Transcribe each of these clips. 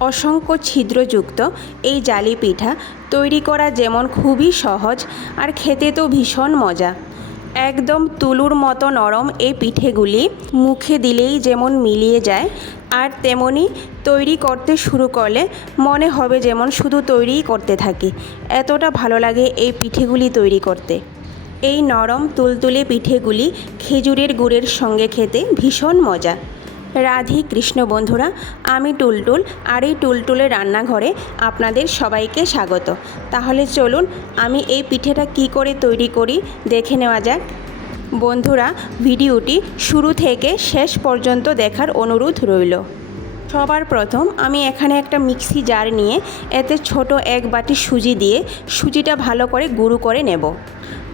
অসংখ্য ছিদ্রযুক্ত এই জালি পিঠা তৈরি করা যেমন খুবই সহজ আর খেতে তো ভীষণ মজা। একদম তুলোর মতো নরম এই পিঠেগুলি মুখে দিলেই যেমন মিলিয়ে যায়, আর তেমনি তৈরি করতে শুরু করলে মনে হবে যেমন শুধু তৈরিই করতে থাকি, এতটা ভালো লাগে এই পিঠেগুলি তৈরি করতে। এই নরম তুলতুলে পিঠেগুলি খেজুরের গুড়ের সঙ্গে খেতে ভীষণ মজা। রাধে কৃষ্ণ বন্ধুরা, আমি টুলটুল, আর এই টুলটুলের রান্নাঘরে আপনাদের সবাইকে স্বাগত। তাহলে চলুন আমি এই পিঠেটা কি করে তৈরি করি দেখে নেওয়া যাক। বন্ধুরা, ভিডিওটি শুরু থেকে শেষ পর্যন্ত দেখার অনুরোধ রইল। সবার প্রথম আমি এখানে একটা মিক্সি জার নিয়ে এতে ছোট এক বাটি সুজি দিয়ে সুজিটা ভালো করে গুঁড়ো করে নেব।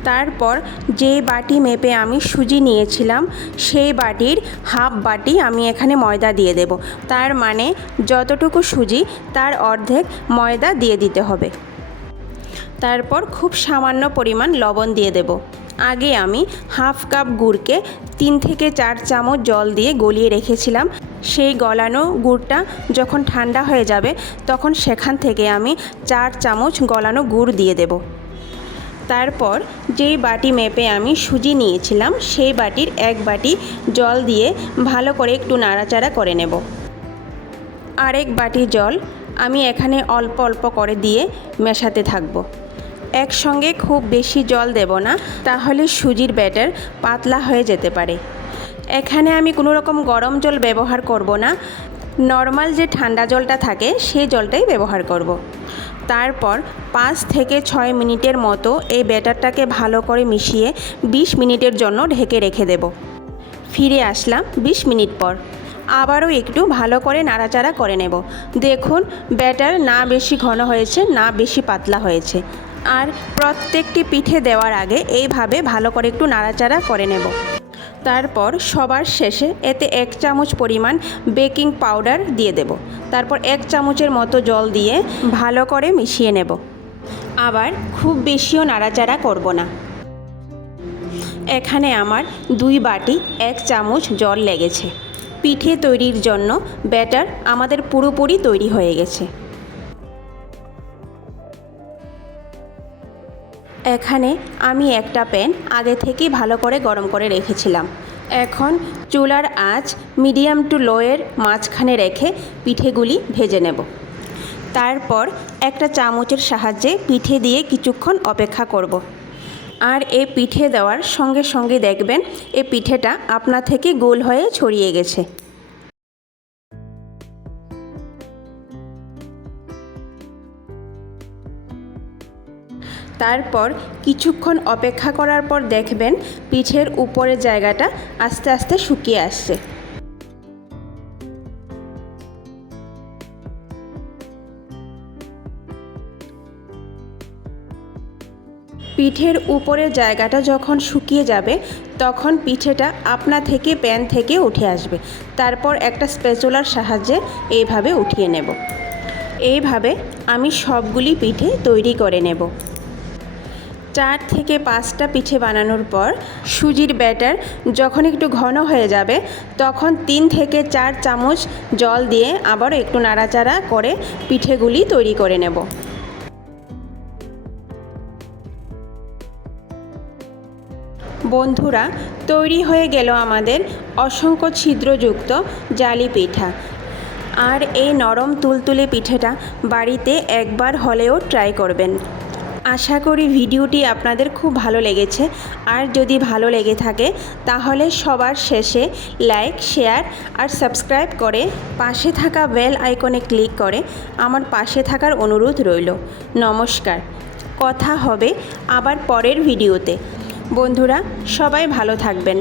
তারপর যে বাটি মেপে আমি সুজি নিয়েছিলাম সেই বাটির হাফ বাটি আমি এখানে ময়দা দিয়ে দেব। তার মানে যতটুকু সুজি তার অর্ধেক ময়দা দিয়ে দিতে হবে। তারপর খুব সামান্য পরিমাণ লবণ দিয়ে দেব। আগে আমি হাফ কাপ গুড়কে 3 থেকে 4 চামচ জল দিয়ে গলিয়ে রেখেছিলাম। সেই গলানো গুড়টা যখন ঠান্ডা হয়ে যাবে তখন সেখান থেকে আমি 4 চামচ গলানো গুড় দিয়ে দেব। তারপর যেই বাটি মেপে আমি সুজি নিয়েছিলাম সেই বাটির এক বাটি জল দিয়ে ভালো করে একটু নাড়াচাড়া করে নেব। আরেক বাটি জল আমি এখানে অল্প অল্প করে দিয়ে মেশাতে থাকব। একসঙ্গে খুব বেশি জল দেব না, তাহলে সুজির ব্যাটার পাতলা হয়ে যেতে পারে। এখানে আমি কোনো রকম গরম জল ব্যবহার করব না, নর্মাল যে ঠান্ডা জলটা থাকে সেই জলটাই ব্যবহার করব। তারপর 5 থেকে 6 মিনিটের মতো এই ব্যাটারটাকে ভালো করে মিশিয়ে 20 মিনিটের জন্য ঢেকে রেখে দেব। ফিরে আসলাম 20 মিনিট পর। আবারও একটু ভালো করে নাড়াচাড়া করে নেব। দেখুন, ব্যাটার না বেশি ঘন হয়েছে না বেশি পাতলা হয়েছে। আর প্রত্যেকটি পিঠে দেওয়ার আগে এইভাবে ভালো করে একটু নাড়াচাড়া করে নেব। তারপর সবার শেষে এতে 1 চামচ পরিমাণ বেকিং পাউডার দিয়ে দেব। তারপর 1 চামচের মতো জল দিয়ে ভালো করে মিশিয়ে নেব। আবার খুব বেশিও নাড়াচাড়া করব না। এখানে আমার 2 বাটি 1 চামচ জল লেগেছে। পিঠে তৈরির জন্য ব্যাটার আমাদের পুরোপুরি তৈরি হয়ে গেছে। এখানে আমি একটা প্যান আগে থেকেই ভালো করে গরম করে রেখেছিলাম। এখন চুলার আঁচ মিডিয়াম টু লোয়ের মাঝখানে রেখে পিঠেগুলি ভেজে নেব। তারপর একটা চামচের সাহায্যে পিঠে দিয়ে কিছুক্ষণ অপেক্ষা করব। আর এই পিঠে দেওয়ার সঙ্গে সঙ্গে দেখবেন এই পিঠেটা আপনা থেকে গোল হয়ে ছড়িয়ে গেছে। তারপর কিছুক্ষণ অপেক্ষা করার পর দেখবেন পিঠের উপরের জায়গাটা আস্তে আস্তে শুকিয়ে আসছে। পিঠের উপরের জায়গাটা যখন শুকিয়ে যাবে তখন পিঠেটা আপনা থেকে প্যান থেকে উঠে আসবে। তারপর একটা স্প্যাচুলার সাহায্যে এইভাবে উঠিয়ে নেব। এইভাবে আমি সবগুলি পিঠে তৈরি করে নেব। 4 থেকে 5টা পিঠে বানানোর পর সুজির ব্যাটার যখন একটু ঘন হয়ে যাবে তখন 3 থেকে 4 চামচ জল দিয়ে আবারও একটু নাড়াচাড়া করে পিঠেগুলি তৈরি করে নেব। বন্ধুরা, তৈরি হয়ে গেল আমাদের অসংখ্য ছিদ্রযুক্ত জালি পিঠা। আর এই নরম তুলতুলে পিঠেটা বাড়িতে একবার হলেও ট্রাই করবেন। আশা করি ভিডিওটি আপনাদের খুব ভালো লেগেছে। আর যদি ভালো লেগে থাকে তাহলে সবার শেষে লাইক, শেয়ার আর সাবস্ক্রাইব করে পাশে থাকা বেল আইকনে ক্লিক করে আমার পাশে থাকার অনুরোধ রইল। নমস্কার। কথা হবে আবার পরের ভিডিওতে। বন্ধুরা, সবাই ভালো থাকবেন।